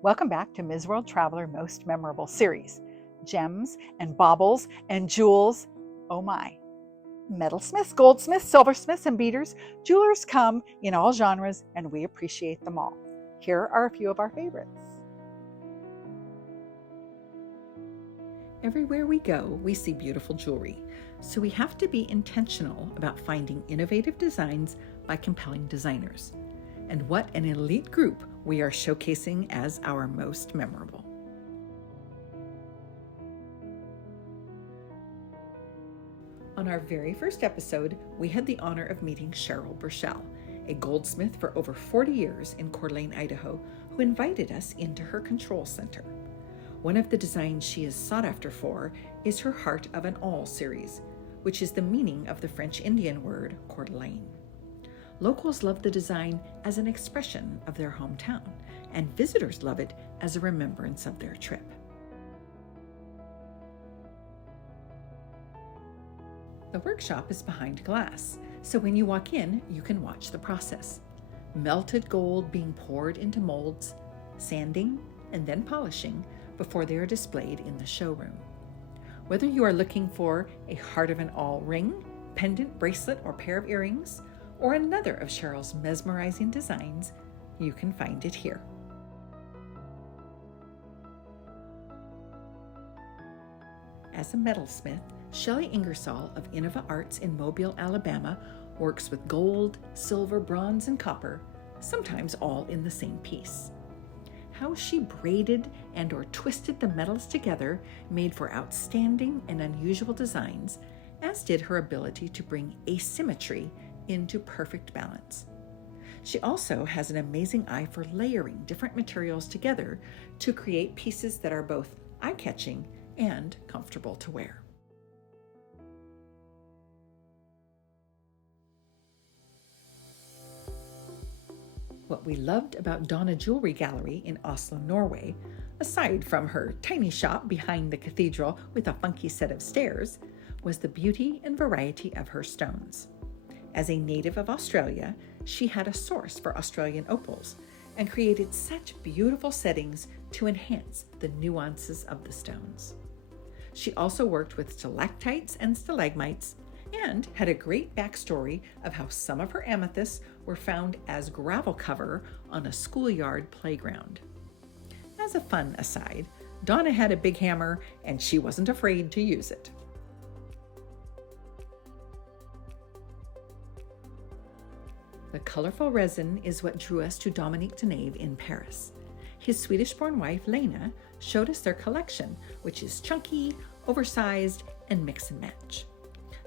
Welcome back to Ms. World Traveler Most Memorable Series. Gems and baubles and jewels, oh my. Metalsmiths, goldsmiths, silversmiths, and beaders, jewelers come in all genres and we appreciate them all. Here are a few of our favorites. Everywhere we go, we see beautiful jewelry, so we have to be intentional about finding innovative designs by compelling designers. And what an elite group we are showcasing as our most memorable. On our very first episode, we had the honor of meeting Cheryl Burchell, a goldsmith for over 40 years in Coeur, Idaho, who invited us into her control center. One of the designs she is sought after for is her Heart of an Awl series, which is the meaning of the French Indian word Coeur d'Alene. Locals love the design as an expression of their hometown, and visitors love it as a remembrance of their trip. The workshop is behind glass, so when you walk in, you can watch the process. Melted gold being poured into molds, sanding, and then polishing before they are displayed in the showroom. Whether you are looking for a Heart of an Awl ring, pendant, bracelet, or pair of earrings, or another of Cheryl's mesmerizing designs, you can find it here. As a metalsmith, Shelley Ingersoll of Innova Arts in Mobile, Alabama, works with gold, silver, bronze, and copper, sometimes all in the same piece. How she braided and or twisted the metals together made for outstanding and unusual designs, as did her ability to bring asymmetry into perfect balance. She also has an amazing eye for layering different materials together to create pieces that are both eye-catching and comfortable to wear. What we loved about Donna Jewelry Gallery in Oslo, Norway, aside from her tiny shop behind the cathedral with a funky set of stairs, was the beauty and variety of her stones. As a native of Australia, she had a source for Australian opals and created such beautiful settings to enhance the nuances of the stones. She also worked with stalactites and stalagmites and had a great backstory of how some of her amethysts were found as gravel cover on a schoolyard playground. As a fun aside, Donna had a big hammer and she wasn't afraid to use it. The colorful resin is what drew us to Dominique Denaive in Paris. His Swedish-born wife, Lena, showed us their collection, which is chunky, oversized, and mix and match.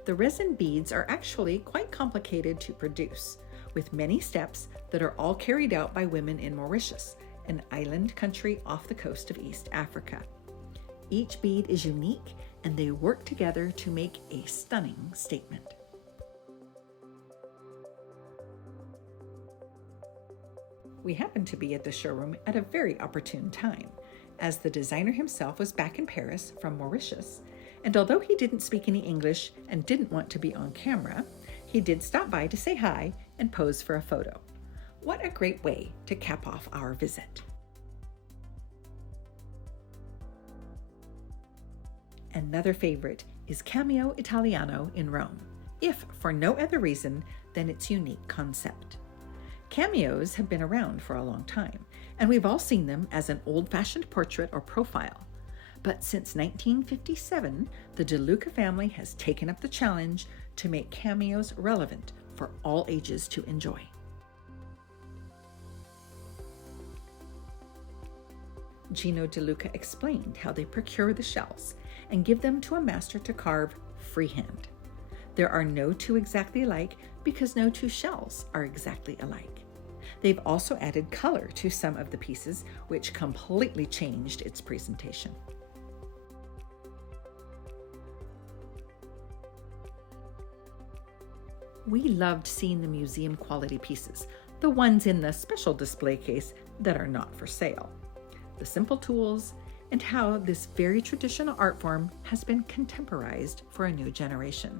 The resin beads are actually quite complicated to produce, with many steps that are all carried out by women in Mauritius, an island country off the coast of East Africa. Each bead is unique, and they work together to make a stunning statement. We happened to be at the showroom at a very opportune time, as the designer himself was back in Paris from Mauritius, and although he didn't speak any English and didn't want to be on camera, he did stop by to say hi and pose for a photo. What a great way to cap off our visit. Another favorite is Cameo Italiano in Rome, if for no other reason than its unique concept. Cameos have been around for a long time, and we've all seen them as an old-fashioned portrait or profile. But since 1957, the DeLuca family has taken up the challenge to make cameos relevant for all ages to enjoy. Gino DeLuca explained how they procure the shells and give them to a master to carve freehand. There are no two exactly alike because no two shells are exactly alike. They've also added color to some of the pieces, which completely changed its presentation. We loved seeing the museum quality pieces, the ones in the special display case that are not for sale, the simple tools, and how this very traditional art form has been contemporized for a new generation.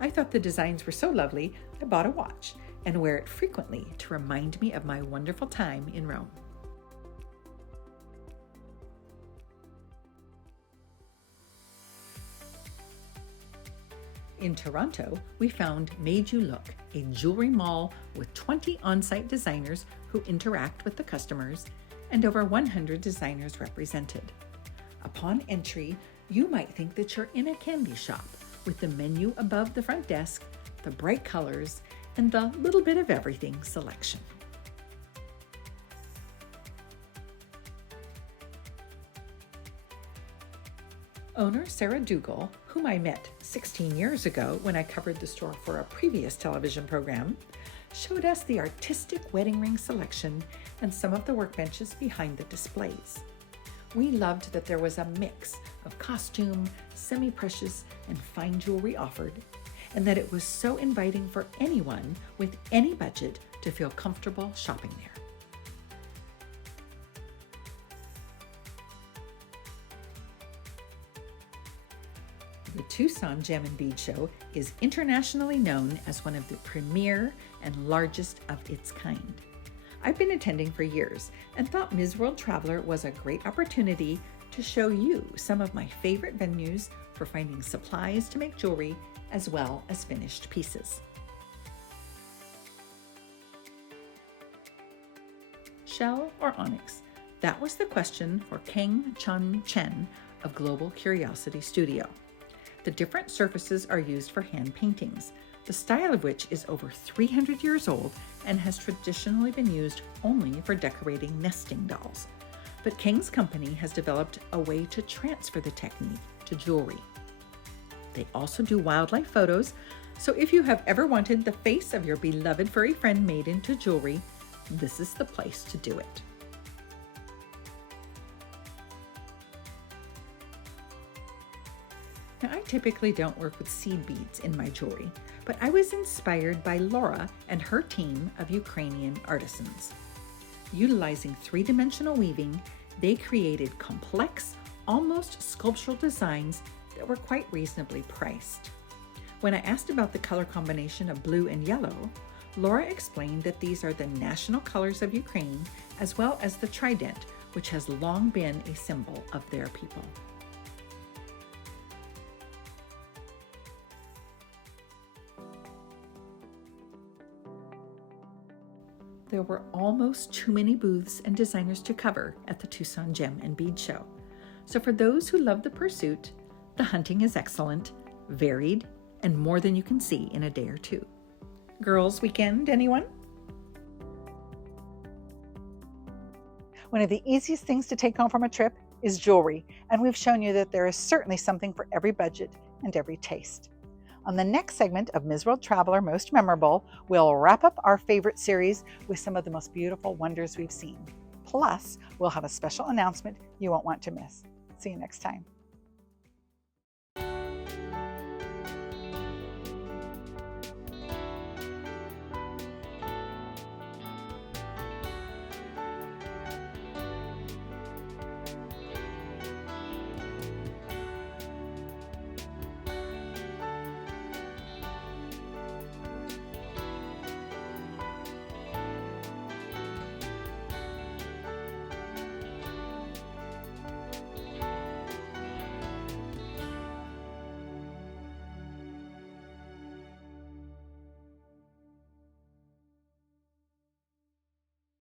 I thought the designs were so lovely, I bought a watch and wear it frequently to remind me of my wonderful time in Rome. In Toronto, we found Made You Look, a jewelry mall with 20 on-site designers who interact with the customers and over 100 designers represented. Upon entry, you might think that you're in a candy shop with the menu above the front desk, the bright colors, and the little bit of everything selection. Owner Sarah Dougal, whom I met 16 years ago when I covered the store for a previous television program, showed us the artistic wedding ring selection and some of the workbenches behind the displays. We loved that there was a mix of costume, semi-precious, and fine jewelry offered, and that it was so inviting for anyone with any budget to feel comfortable shopping there. The Tucson Gem and Bead Show is internationally known as one of the premier and largest of its kind. I've been attending for years and thought Ms. World Traveler was a great opportunity to show you some of my favorite venues for finding supplies to make jewelry as well as finished pieces. Shell or onyx? That was the question for Kang Chun Chen of Global Curiosity Studio. The different surfaces are used for hand paintings, the style of which is over 300 years old and has traditionally been used only for decorating nesting dolls. But Kang's company has developed a way to transfer the technique to jewelry. They also do wildlife photos, so if you have ever wanted the face of your beloved furry friend made into jewelry, this is the place to do it. Now, I typically don't work with seed beads in my jewelry, but I was inspired by Laura and her team of Ukrainian artisans. Utilizing three-dimensional weaving, they created complex, almost sculptural designs that were quite reasonably priced. When I asked about the color combination of blue and yellow, Laura explained that these are the national colors of Ukraine, as well as the trident, which has long been a symbol of their people. There were almost too many booths and designers to cover at the Tucson Gem and Bead Show. So for those who love the pursuit, the hunting is excellent, varied, and more than you can see in a day or two. Girls' weekend, anyone? One of the easiest things to take home from a trip is jewelry, and we've shown you that there is certainly something for every budget and every taste. On the next segment of Ms. World Traveler Most Memorable, we'll wrap up our favorite series with some of the most beautiful wonders we've seen. Plus, we'll have a special announcement you won't want to miss. See you next time.